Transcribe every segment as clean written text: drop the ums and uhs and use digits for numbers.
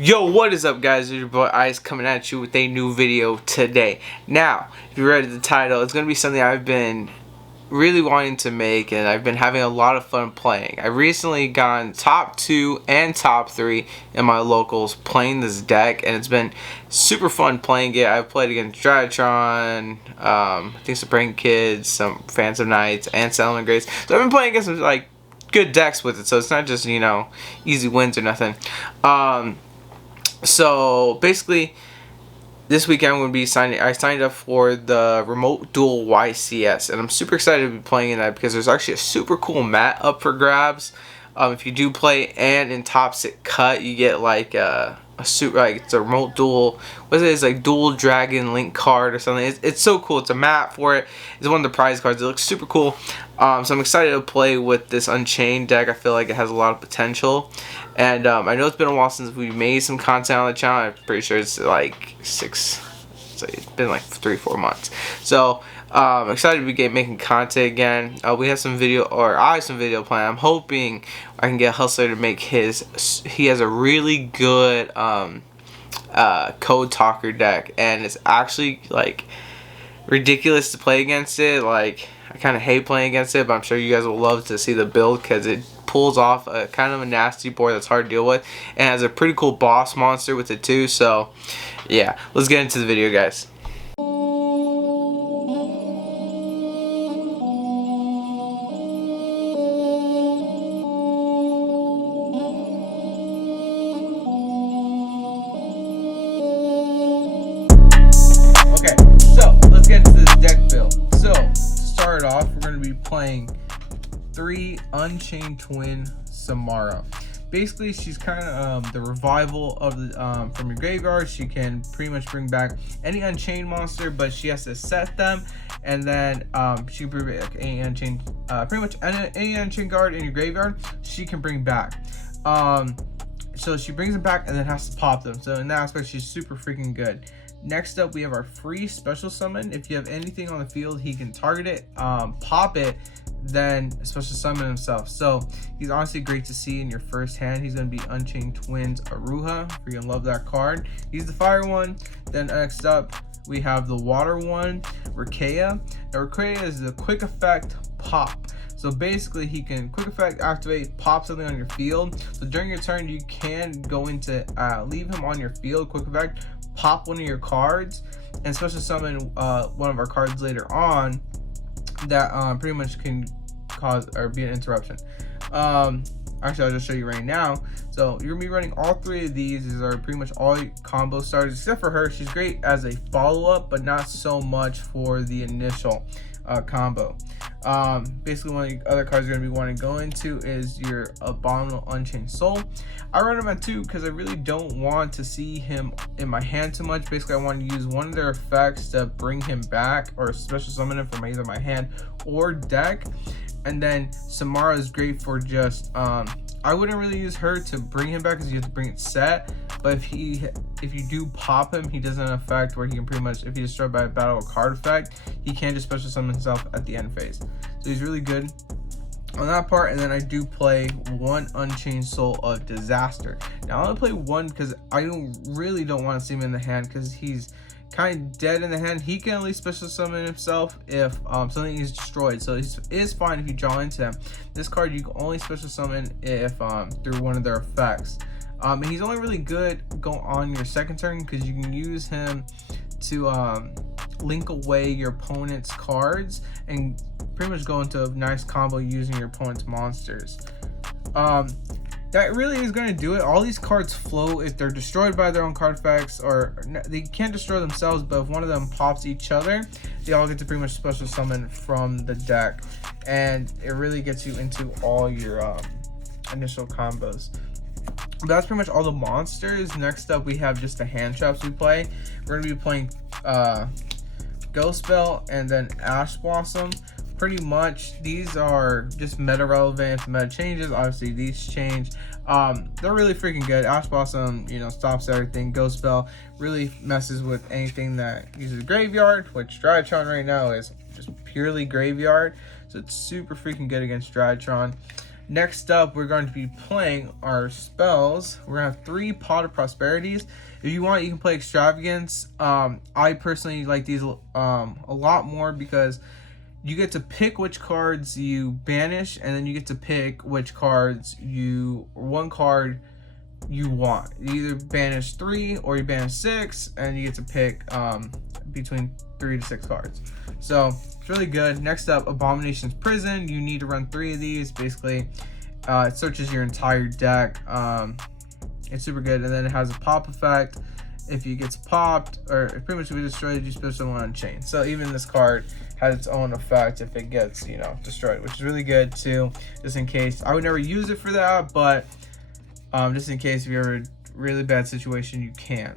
Yo, what is up, guys? It's your boy Ice coming at you with a new video today. Now, if you read the title, it's going to be something I've been really wanting to make, and I've been having a lot of fun playing. I recently gotten top 2 and top 3 in my locals playing this deck, and it's been super fun playing it. I've played against Dratron, I think Spring Kids, some Phantom Knights, and Settlement Grace. So I've been playing against some like good decks with it, so it's not just, you know, easy wins or nothing. So basically, this weekend I'm going to be I signed up for the Remote Duel YCS, and I'm super excited to be playing in that because there's actually a super cool mat up for grabs. If you do play and in top 6 cut, you get like it's a Remote Duel. What is it? It's like Dual Dragon Link card or something. It's so cool. It's a mat for it. It's one of the prize cards. It looks super cool. So I'm excited to play with this Unchained deck. I feel like it has a lot of potential. And I know it's been a while since we made some content on the channel. I'm pretty sure it's like it's been like 3-4 months. So I'm excited to be making content again. We have some video, or I have some video planned. I'm hoping I can get Hustler to make his. He has a really good Code Talker deck, and it's actually like ridiculous to play against it. Like, I kind of hate playing against it, but I'm sure you guys will love to see the build because it pulls off a kind of a nasty board that's hard to deal with, and has a pretty cool boss monster with it too. So yeah, let's get into the video, guys. Okay, so let's get into this deck build. So to start off, we're going to be playing 3 Unchained Twin Samara. Basically, she's kind of the revival of the from your graveyard. She can pretty much bring back any Unchained monster, but she has to set them, and then she can bring back any Unchained, pretty much any Unchained card in your graveyard. She can bring back. So she brings them back and then has to pop them. So in that aspect, she's super freaking good. Next up, we have our free special summon. If you have anything on the field, he can target it, pop it, then special summon himself. So he's honestly great to see in your first hand. He's going to be Unchained Twins Aruha. You're going to love that card. He's the fire one. Then next up, we have the water one, Rakea. Now Rakea is the quick effect pop. So basically, he can quick effect activate, pop something on your field. So during your turn, you can go into leave him on your field, quick effect, pop one of your cards, and special summon one of our cards later on that pretty much can cause or be an interruption. Actually, I'll just show you right now. So you're gonna be running all 3 of these. These are pretty much all combo starters except for her. She's great as a follow-up, but not so much for the initial combo. Basically, one of the other cards you're going to be wanting to go into is your Abominable Unchained Soul. I run him at 2 because I really don't want to see him in my hand too much. Basically, I want to use one of their effects to bring him back, or special summon him from either my hand or deck. And then Samara is great for just I wouldn't really use her to bring him back because you have to bring it set. But if you do pop him, he does an effect where he can pretty much, if he's destroyed by a battle or card effect, he can just special summon himself at the end phase. So he's really good on that part. And then I do play 1 Unchained Soul of Disaster. Now I only play 1 because I really don't want to see him in the hand because he's kind of dead in the hand. He can at least special summon himself if something is destroyed. So it is fine if you draw into him. This card you can only special summon if through one of their effects. And he's only really good on your second turn because you can use him to link away your opponent's cards and pretty much go into a nice combo using your opponent's monsters. That really is going to do it. All these cards flow if they're destroyed by their own card effects, or they can't destroy themselves, but if one of them pops each other, they all get to pretty much special summon from the deck, and it really gets you into all your initial combos. But that's pretty much all the monsters. Next up, we have just the hand traps we play. We're going to be playing Ghost Bell and then Ash Blossom. Pretty much these are just meta relevant. If meta changes, obviously these change. They're really freaking good. Ash Blossom, you know, stops everything. Ghost Bell really messes with anything that uses graveyard, which Dratron right now is just purely graveyard, so it's super freaking good against Dratron. Next up, we're going to be playing our spells. We're gonna have 3 Pot of Prosperities. If you want, you can play Extravagance. I personally like these a lot more because you get to pick which cards you banish, and then you get to pick which cards one card you want. You either banish 3 or you banish 6, and you get to pick between 3 to 6 cards. So it's really good. Next up, Abomination's Prison. You need to run 3 of these. Basically, it searches your entire deck. It's super good, and then it has a pop effect. If it gets popped, or if pretty much if it destroyed, you special summon Unchained. So even this card has its own effect if it gets, destroyed, which is really good too, just in case. I would never use it for that, but just in case if you're in a really bad situation, you can.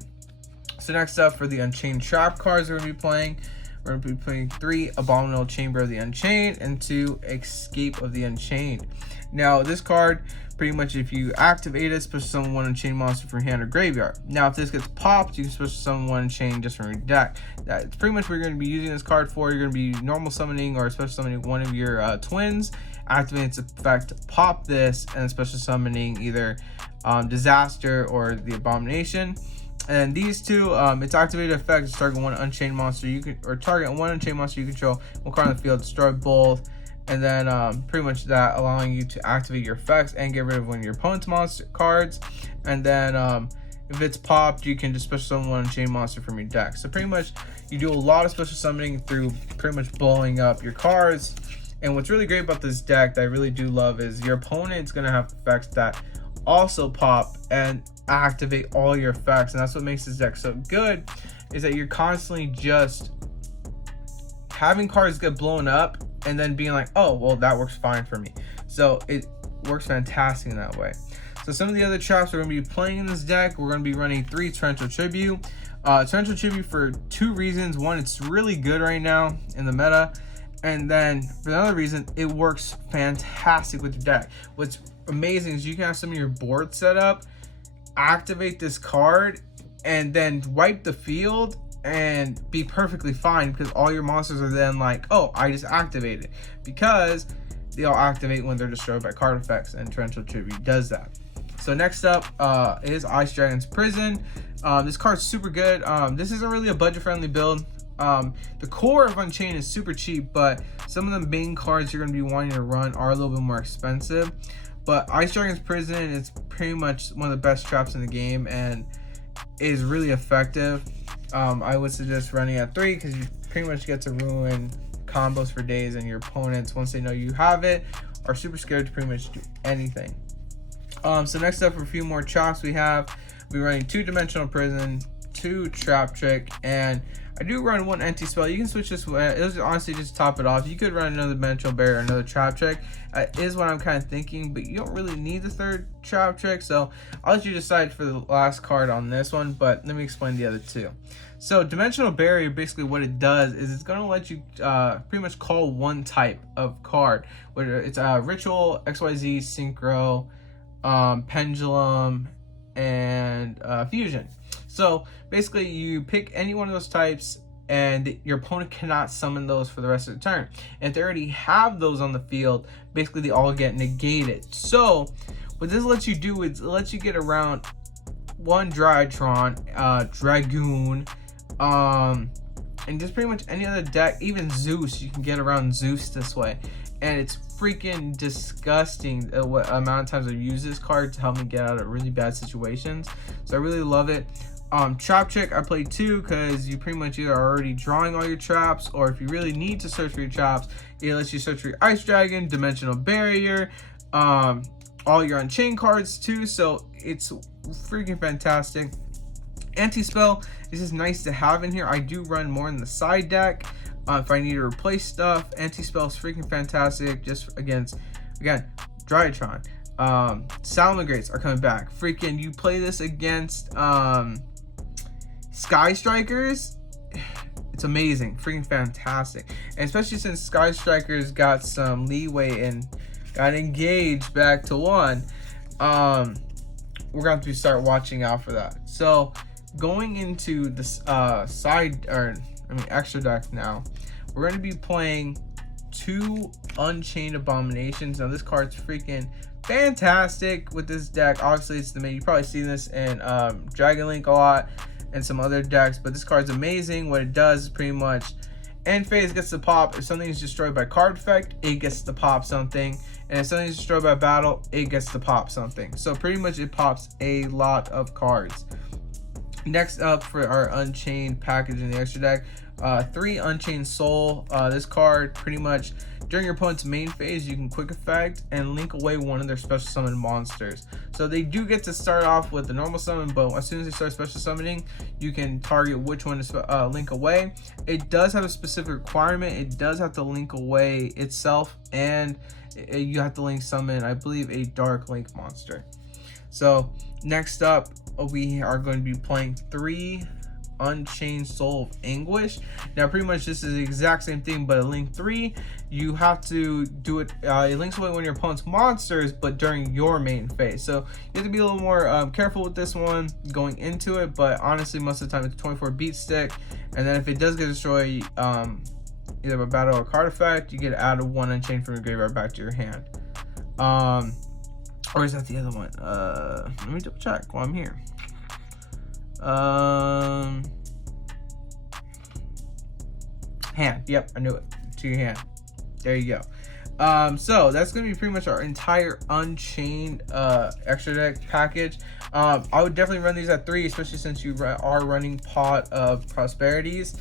So next up, for the Unchained Trap cards we're going to be playing, we're going to be playing 3 Abominable Chamber of the Unchained and 2 Escape of the Unchained. Now this card, pretty much if you activate it, special summon 1 Unchained monster from your hand or graveyard. Now if this gets popped, you can special summon 1 Unchained just from your deck. That's pretty much what you're going to be using this card for. You're going to be normal summoning or special summoning one of your twins, activating its effect to pop this, and special summoning either Disaster or the Abomination. And these two, its activated effect is target 1 Unchained monster target 1 Unchained monster you control, 1 card on the field, destroy both, and then pretty much that, allowing you to activate your effects and get rid of one of your opponent's monster cards. And then if it's popped, you can just special summon 1 Unchained monster from your deck. So pretty much you do a lot of special summoning through pretty much blowing up your cards. And what's really great about this deck that I really do love is your opponent's going to have effects that also pop and activate all your effects, and that's what makes this deck so good, is that you're constantly just having cards get blown up and then being like, oh well, that works fine for me. So it works fantastic in that way. So some of the other traps we're going to be playing in this deck, we're going to be running 3 Torrential Tribute. Torrential Tribute for 2 reasons. One, it's really good right now in the meta, and then for another reason, it works fantastic with your deck. What's amazing is you can have some of your board set up, activate this card, and then wipe the field and be perfectly fine, because all your monsters are then like, oh, I just activated, because they all activate when they're destroyed by card effects, and Torrential Tribute does that. So next up is Ice Dragon's Prison. This card's super good. This isn't really a budget friendly build. The core of Unchained is super cheap, but some of the main cards you're going to be wanting to run are a little bit more expensive. But Ice Dragon's Prison is pretty much one of the best traps in the game and is really effective. I would suggest running at 3 because you pretty much get to ruin combos for days, and your opponents, once they know you have it, are super scared to pretty much do anything. So next up, for a few more traps, we're running 2 Dimensional Prison, 2 Trap Trick, and I do run 1 anti-spell. You can switch this way. It was honestly just top it off. You could run another Dimensional Barrier or another Trap Trick. Is what I'm kind of thinking, but you don't really need the 3rd Trap Trick, so I'll let you decide for the last card on this one, but let me explain the other 2. So Dimensional Barrier, basically what it does is it's going to let you pretty much call 1 type of card, whether it's Ritual, XYZ, Synchro, Pendulum, and Fusion. So basically you pick any one of those types, and your opponent cannot summon those for the rest of the turn. And if they already have those on the field, basically they all get negated. So what this lets you do is it lets you get around 1 Drytron, Dragoon, and just pretty much any other deck, even Zeus. You can get around Zeus this way. And it's freaking disgusting what amount of times I've used this card to help me get out of really bad situations. So I really love it. Trap Trick, I play 2 because you pretty much either are already drawing all your traps, or if you really need to search for your traps, it lets you search for your Ice Dragon, Dimensional Barrier, all your Unchained cards too. So it's freaking fantastic. Anti-spell is just nice to have in here. I do run more in the side deck. If I need to replace stuff, anti-spell is freaking fantastic just against, again, Drytron. Salamagrates are coming back. Freaking, you play this against Sky Strikers, it's amazing, freaking fantastic. And especially since Sky Strikers got some leeway and got engaged back to 1, we're going to have to start watching out for that. So going into this extra deck now, we're going to be playing 2 Unchained Abominations. Now this card's freaking fantastic with this deck. Obviously it's the main, you probably see this in Dragon Link a lot and some other decks, but this card's amazing. What it does is pretty much end phase gets to pop. If something is destroyed by card effect, it gets to pop something, and if something is destroyed by battle, it gets to pop something. So pretty much it pops a lot of cards. Next up for our Unchained package in the extra deck, 3 Unchained Soul. This card pretty much during your opponent's main phase, you can quick effect and link away one of their special summon monsters. So they do get to start off with the normal summon, but as soon as they start special summoning, you can target which one to link away. It does have a specific requirement. It does have to link away itself, and you have to link summon, I believe, a Dark Link monster. So next up, we are going to be playing 3 Unchained Soul of Anguish. Now pretty much this is the exact same thing, but a link 3, you have to do it, it links away one of your opponent's monsters, but during your main phase. So you have to be a little more careful with this one going into it, but honestly most of the time it's 24 beat stick, and then if it does get destroyed either by battle or card effect, you get to add 1 Unchained from your graveyard back to your hand. Or is that the other one? Let me double check while I'm here. Hand. Yep, I knew it. To your hand. There you go. So that's gonna be pretty much our entire Unchained extra deck package. I would definitely run these at 3, especially since you are running Pot of Prosperities.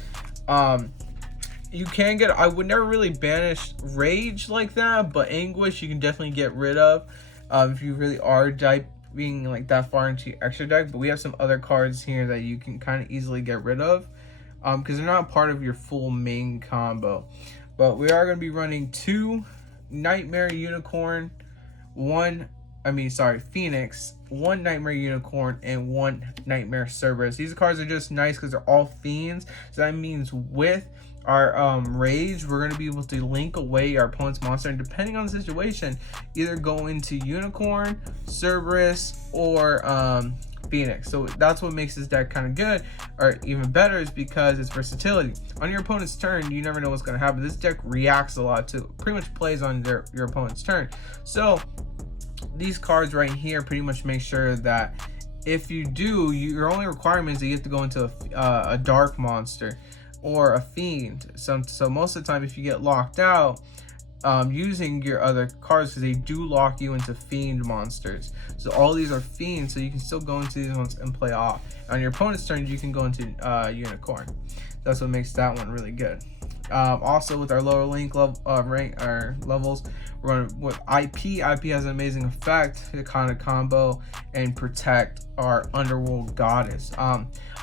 You can get, I would never really banish Rage like that, but Anguish you can definitely get rid of if you really are diving like that far into your extra deck. But we have some other cards here that you can kind of easily get rid of because they're not part of your full main combo. But we are going to be running 2 Nightmare Unicorn, Phoenix, 1 Nightmare Unicorn, and 1 Nightmare Cerberus. These cards are just nice because they're all fiends. So that means with our Rage, we're going to be able to link away our opponent's monster, and depending on the situation, either go into Unicorn, Cerberus, or Phoenix. So that's what makes this deck kind of good, or even better, is because it's versatility. On your opponent's turn, you never know what's going to happen. This deck reacts a lot to, pretty much plays on your opponent's turn. So these cards right here pretty much make sure that if you do, your only requirement is that you have to go into a dark monster or a fiend. So most of the time if you get locked out using your other cards, because they do lock you into fiend monsters, so all these are fiends, so you can still go into these ones and play off. On your opponent's turn you can go into Unicorn. That's what makes that one really good. Also with our lower link levels, we're going with IP. IP has an amazing effect to kind of combo and protect our Underworld Goddess.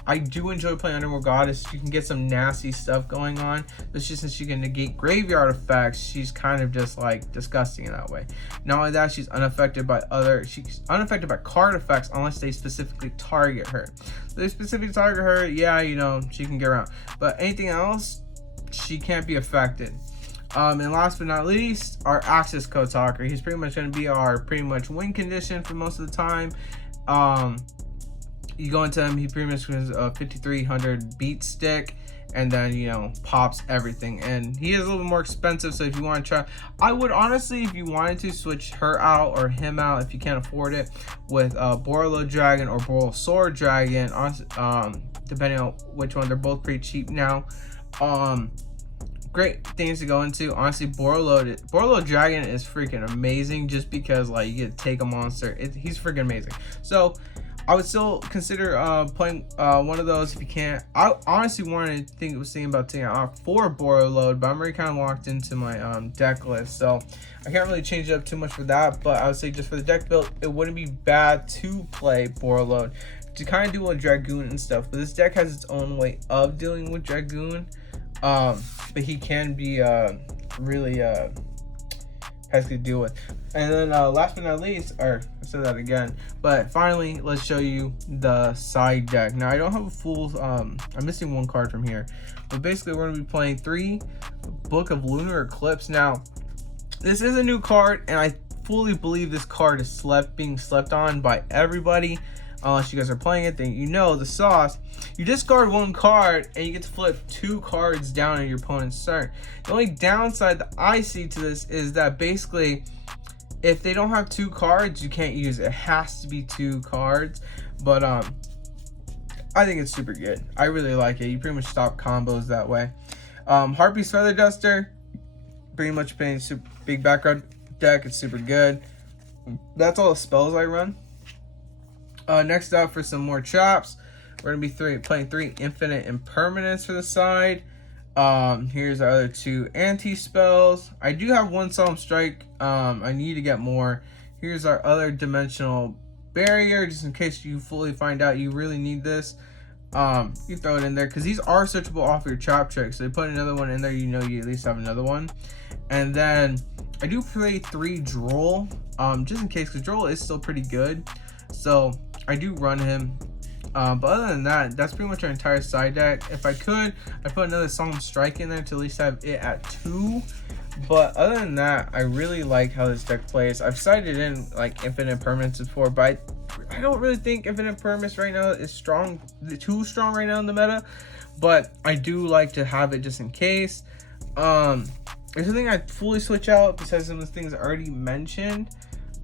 I do enjoy playing Underworld Goddess. You can get some nasty stuff going on, but just since you can negate graveyard effects, she's kind of just like disgusting in that way. Not only that, she's unaffected by card effects unless they specifically target her. So they specifically target her, yeah, you know, she can get around, but anything else, she can't be affected. And last but not least, our access code talker. He's pretty much going to be our win condition for most of the time. You go into him, he pretty much has a 5300 beat stick, and then, you know, pops everything. And he is a little bit more expensive, so if you want to try, I would honestly, if you wanted to, switch her out or him out if you can't afford it, with Borolo Dragon or Borolosaur Dragon, depending on which one. They're both pretty cheap now. Great things to go into. Honestly, Borolo Dragon is freaking amazing, just because like you get to take a monster. He's freaking amazing. So I would still consider playing one of those if you can't. I honestly wanted to think about taking out 4 Borolo, but I'm already kind of locked into my deck list, so I can't really change it up too much for that. But I would say just for the deck build, it wouldn't be bad to play Borolo to kind of do with Dragoon and stuff. But this deck has its own way of dealing with Dragoon. But he can be really has to deal with. And then last but not least, or I said that again, but finally let's show you the side deck. Now I don't have a full I'm missing 1 card from here, but basically we're going to be playing 3 Book of Lunar Eclipse. Now this is a new card, and I fully believe this card is being slept on by everybody. unless you guys are playing it, then you know the sauce. You discard 1 card and you get to flip 2 cards down in your opponent's turn. The only downside that I see to this is that basically if they don't have 2 cards, you can't use it. It has to be 2 cards. But I think it's super good. I really like it. You pretty much stop combos that way. Harpy's Feather Duster, pretty much playing super big background deck. It's super good. That's all the spells I run. Next up, for some more chops, we're gonna be playing 3 Infinite Impermanence for the side. Here's our other 2 anti-spells. I do have 1 Solemn Strike. I need to get more. Here's our other Dimensional Barrier, just in case you fully find out you really need this. You throw it in there, because these are searchable off your chop trick. So you put another one in there, you know you at least have another one. And then I do play 3 Droll, just in case, because Droll is still pretty good. So I do run him. But other than that, that's pretty much our entire side deck. If I could, I'd put another Solemn Strike in there to at least have it at 2. But other than that, I really like how this deck plays. I've sided in like Infinite Permanence before, but I don't really think Infinite Permanence right now is too strong right now in the meta. But I do like to have it just in case. There's something I'd fully switch out besides some of the things I already mentioned.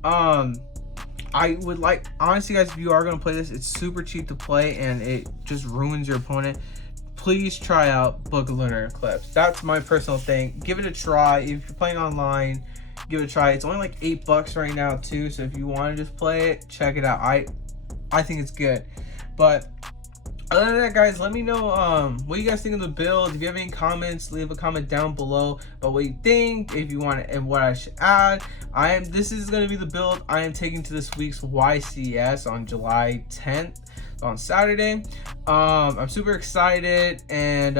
I would like, honestly guys, if you are going to play this, it's super cheap to play and it just ruins your opponent. Please try out Book of Lunar Eclipse. That's my personal thing. Give it a try. If you're playing online, give it a try. It's only like $8 right now too, so if you want to just play it, check it out. I think it's good. But other than that, guys, let me know what you guys think of the build. If you have any comments, leave a comment down below about what you think, if you want it, and what I should add. This is going to be the build I am taking to this week's YCS on July 10th, on Saturday. I'm super excited, and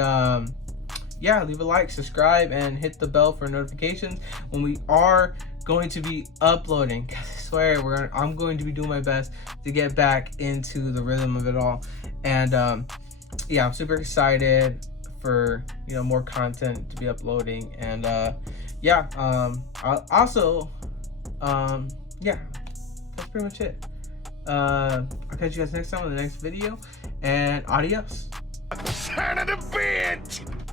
yeah, leave a like, subscribe, and hit the bell for notifications when we are going to be uploading. I swear I'm going to be doing my best to get back into the rhythm of it all. And yeah, I'm super excited for more content to be uploading. And yeah, I'll also yeah, that's pretty much it. I'll catch you guys next time on the next video, and adios. Son of a bitch!